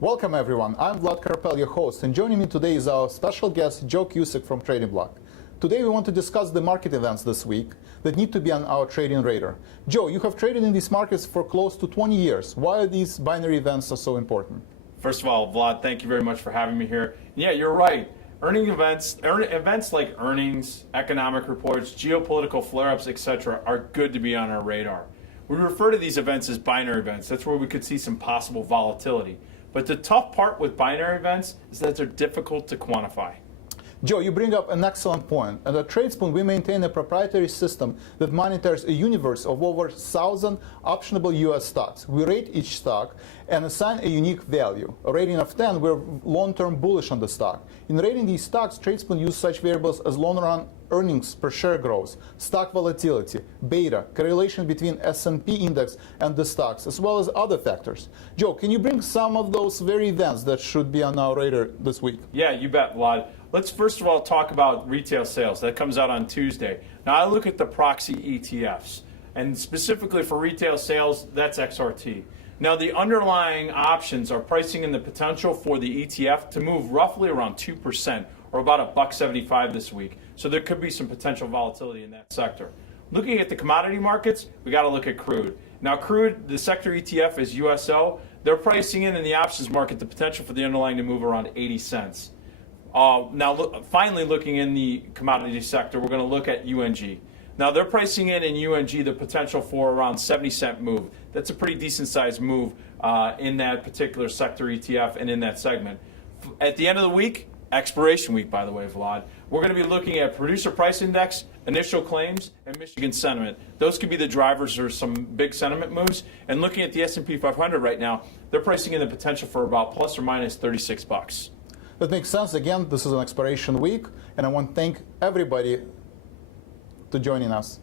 Welcome everyone, I'm Vlad Karpel, your host, and joining me today is our special guest, Joe Cusick from Trading Block. Today we want to discuss the market events this week that need to be on our trading radar. Joe, you have traded in these markets for close to 20 years. Why are these binary events so important? First of all, Vlad, thank you very much for having me here. Yeah, you're right. Events like earnings, economic reports, geopolitical flare-ups, etc. are good to be on our radar. We refer to these events as binary events. That's where we could see some possible volatility. But the tough part with binary events is that they're difficult to quantify. Joe, you bring up an excellent point. And at Tradespoon, we maintain a proprietary system that monitors a universe of over 1,000 optionable U.S. stocks. We rate each stock and assign a unique value. A rating of 10, we're long-term bullish on the stock. In rating these stocks, Tradespoon uses such variables as long-run earnings per share growth, stock volatility, beta, correlation between S&P index and the stocks, as well as other factors. Joe, can you bring some of those very events that should be on our radar this week? Yeah, you bet, Vlad. Let's first of all talk about retail sales. That comes out on Tuesday. Now I look at the proxy ETFs, and specifically for retail sales, that's XRT. Now the underlying options are pricing in the potential for the ETF to move roughly around 2%, or about $1.75 this week. So there could be some potential volatility in that sector. Looking at the commodity markets, we got to look at crude. Now crude, the sector ETF is USO. They're pricing in the options market the potential for the underlying to move around 80 cents. Finally looking in the commodity sector, we're going to look at UNG. Now they're pricing in UNG the potential for around 70-cent move. That's a pretty decent sized move in that particular sector ETF and in that segment. At the end of the week, expiration week, by the way, Vlad, we're going to be looking at producer price index, initial claims, and Michigan sentiment. Those could be the drivers for some big sentiment moves. And looking at the S&P 500 right now, they're pricing in the potential for about plus or minus $36. That makes sense. Again, this is an expiration week, and I want to thank everybody for joining us.